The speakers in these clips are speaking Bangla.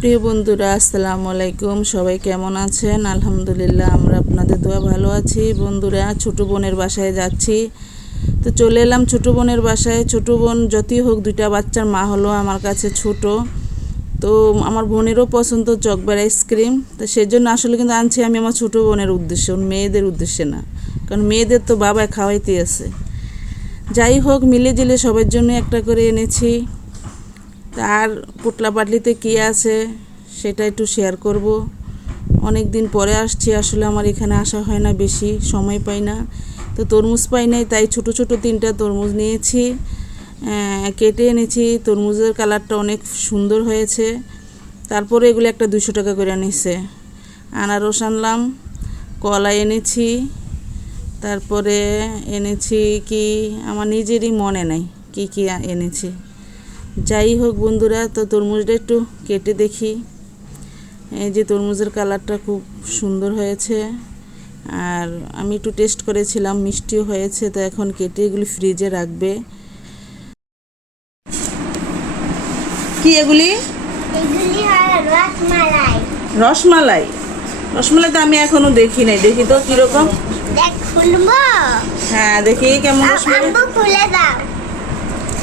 প্রিয় বন্ধুরা, আসসালামু আলাইকুম। সবাই কেমন আছেন? আলহামদুলিল্লাহ, আমরা আপনাদের দোয়া ভালো আছি। বন্ধুরা, ছোটো বোনের বাসায় যাচ্ছি। তো চলে এলাম ছোটো বোনের বাসায়। ছোটো বোন যতই হোক, দুইটা বাচ্চার মা হলো আমার কাছে ছোট। তো আমার বোনেরও পছন্দ চকবার আইসক্রিম। তো সেজন্য আসলে কিন্তু আনছি আমি আমার ছোটো বোনের উদ্দেশ্যে। মেয়েদের উদ্দেশ্যে না। কারণ মেয়েদের তো বাবায় খাওয়াইতে আছে। যাই হোক মিলে জিলে সবার জন্য একটা করে এনেছি। তার পুটলা পাটলিতে কী আছে সেটা একটু শেয়ার করব। অনেক দিন পরে আসছি, আসলে আমার এখানে আসা হয় না বেশি, সময় পাই না। তো তরমুজ পাই নাই, তাই ছোট ছোট তিনটা তরমুজ নিয়েছি। কেটে এনেছি, তরমুজের কালারটা অনেক সুন্দর হয়েছে। তারপরে এগুলো একটা দুশো টাকা করে নিছে আনারস আনলাম, কলা এনেছি, তারপরে এনেছি কি, আমার নিজেরই মনে নাই কি কি এনেছি। যাই হোক বন্ধুরা তো তরমুজটা একটু কেটে দেখি। এই যে তরমুজের কালারটা খুব সুন্দর হয়েছে। আর আমি একটু টেস্ট করেছিলাম মিষ্টিও হয়েছে তো এখন কেটে এগুলি ফ্রিজে রাখবে। কি এগুলি? রসমালাই। রসমালাই? তো আমি এখনও দেখি নাই। দেখি তো কীরকম। হ্যাঁ দেখি কেমন রসমালাই। খুলে দাও।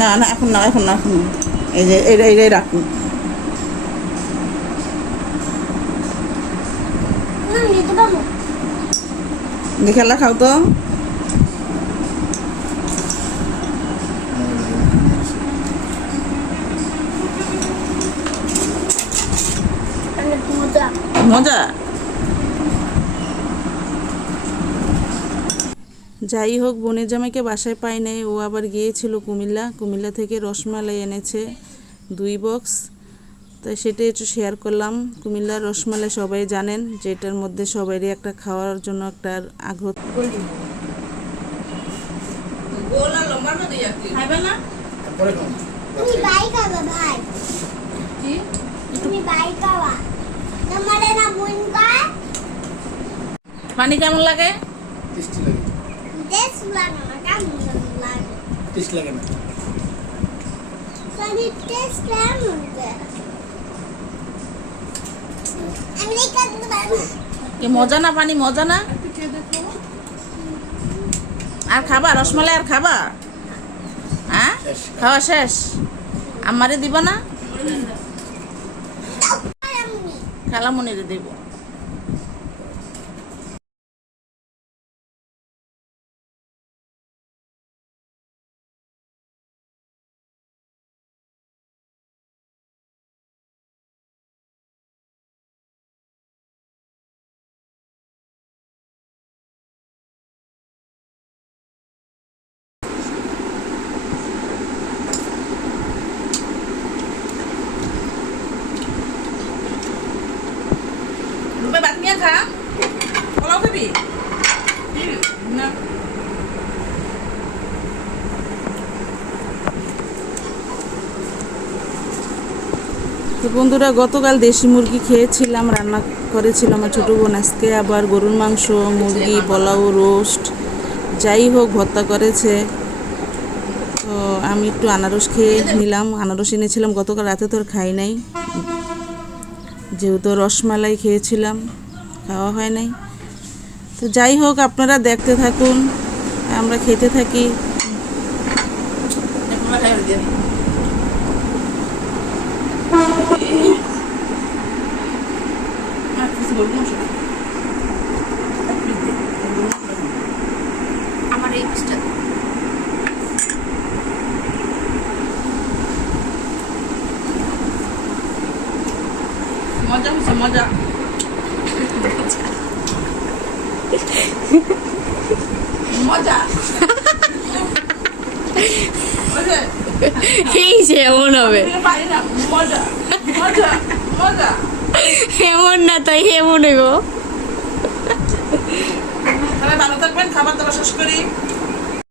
না না এখন না এখন না এখন এই যে এইটা এইটাই রাখুন। দেখে খাও তো। মজা। যাই হোক বোনের জামাইকে বাসায় পাই নাই। ও আবার গিয়েছিল কুমিল্লা। কুমিল্লা থেকে রসমালাই এনেছে দুই বক্স তাই সেটা একটু শেয়ার করলাম। কুমিল্লার রসমালাই সবাই জানেন যে এটার মধ্যে সবারই একটা খাওয়ার জন্য একটা আগ্রহ। পানি কেমন লাগে? লাগে দেশ লাগে না কেমন লাগে টেস্ট লাগে না আমি টেস্ট কেমন আমি খাতে পারব কি মজা না পানি মজা না আর খাবা রসমালাই আর খাবা হ্যাঁ খাওয়া শেষ আমারে দিব না খালামনিরে দেব তো বন্ধুরা, গতকাল দেশি মুরগি খেয়েছিলাম, রান্না করেছিলাম আমার ছোটো বোন। আজকে আবার গরুর মাংস, মুরগি, পোলাও, রোস্ট, যাই হোক, ভর্তা করেছে। তো আমি একটু আনারস খেয়ে নিলাম। আনারস এনেছিলাম, গতকাল রাতে তো আর খাই নাই। যেহেতু রসমালাই খেয়েছিলাম। খাওয়া হয় নাই। তো যাই হোক, আপনারা দেখতে থাকুন, আমরা খেতে থাকি। মজা হয়েছে, মজা মজা এই যে এমন হবে। পারি না। মজা। মজা। মজা। এমন না তাই এমন হইব। ভালো থাকবেন খাবার দাবার শেষ করি।